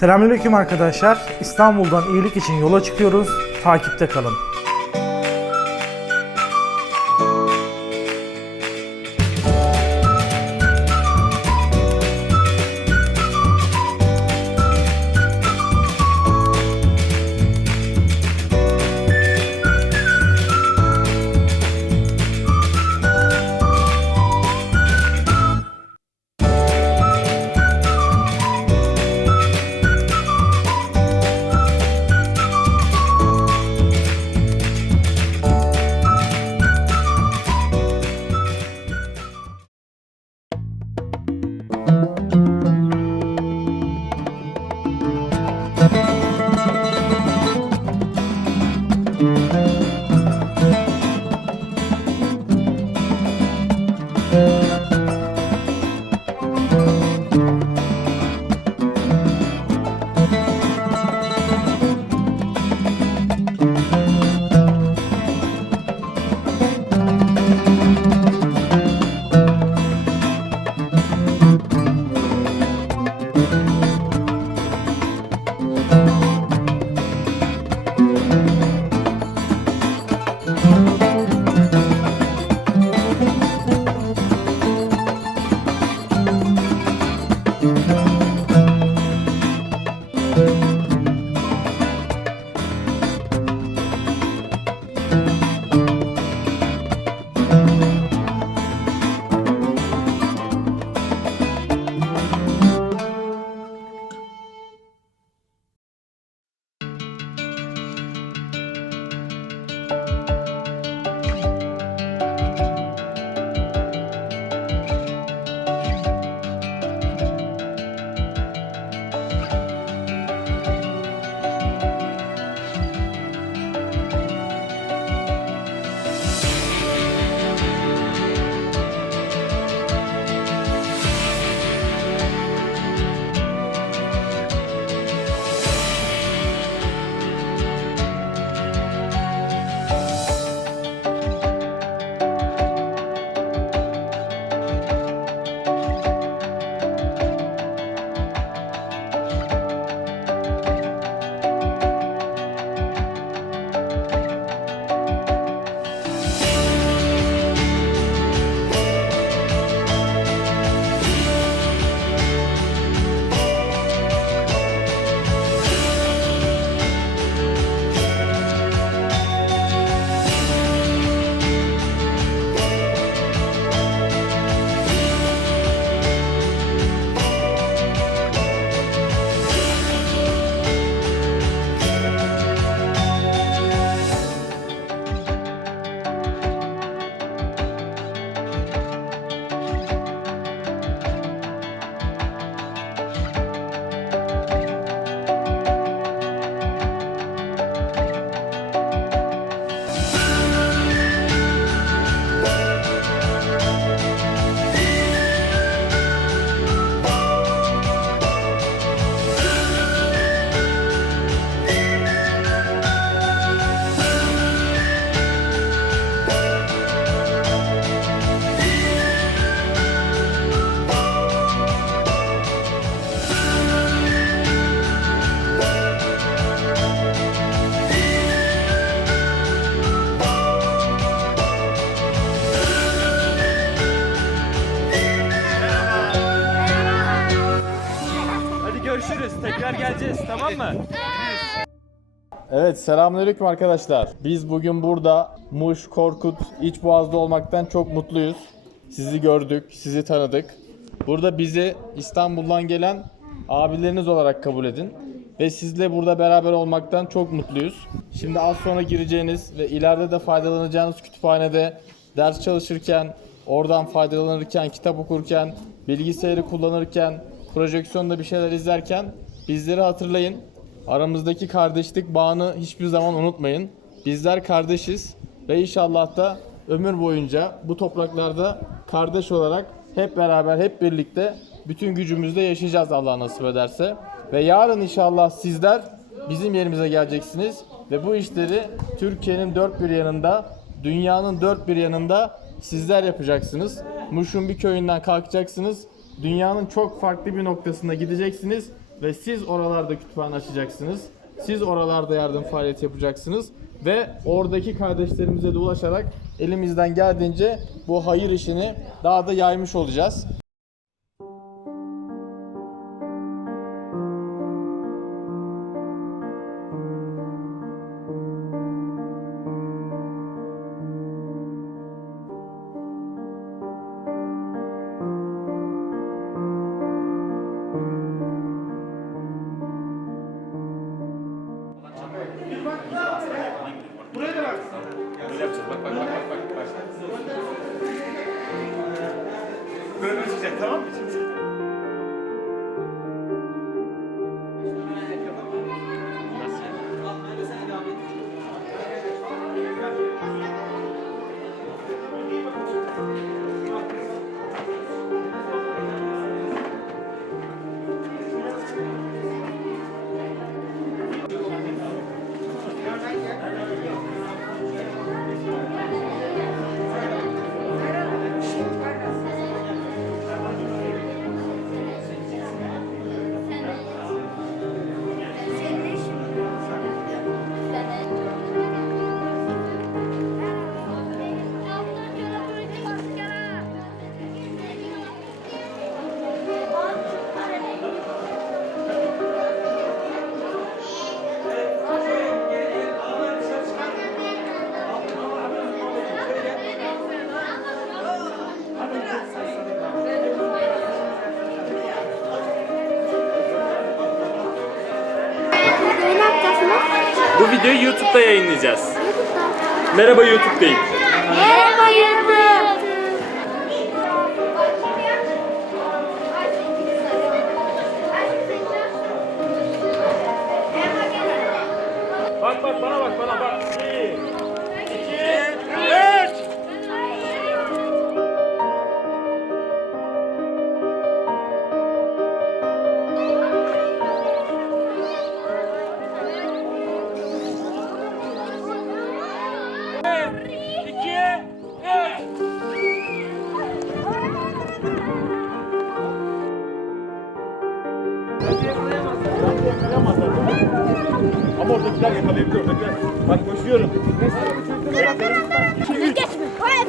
Selamünaleyküm arkadaşlar. İstanbul'dan iyilik için yola çıkıyoruz. Takipte kalın. Tekrar geleceğiz tamam mı? Evet selamünaleyküm arkadaşlar. Biz bugün burada Muş, Korkut, İç Boğaz'da olmaktan çok mutluyuz. Sizi gördük, sizi tanıdık. Burada bizi İstanbul'dan gelen abileriniz olarak kabul edin. Ve sizle burada beraber olmaktan çok mutluyuz. Şimdi az sonra gireceğiniz ve ileride de faydalanacağınız kütüphanede ders çalışırken, oradan faydalanırken, kitap okurken, bilgisayarı kullanırken, projeksiyonda bir şeyler izlerken bizleri hatırlayın. Aramızdaki kardeşlik bağını hiçbir zaman unutmayın. Bizler kardeşiz ve inşallah da ömür boyunca bu topraklarda kardeş olarak hep beraber hep birlikte bütün gücümüzle yaşayacağız Allah nasip ederse. Ve yarın inşallah sizler bizim yerimize geleceksiniz ve bu işleri Türkiye'nin dört bir yanında, dünyanın dört bir yanında sizler yapacaksınız. Muş'un bir köyünden kalkacaksınız. Dünyanın çok farklı bir noktasına gideceksiniz ve siz oralarda kütüphane açacaksınız. Siz oralarda yardım faaliyeti yapacaksınız ve oradaki kardeşlerimize de ulaşarak elimizden geldiğince bu hayır işini daha da yaymış olacağız. Ne Videoyu YouTube'da yayınlayacağız. Merhaba YouTube deyin. Ama oradakiler yakalayabilir oradakiler. Bak koşuyorum. Geçme. Evet.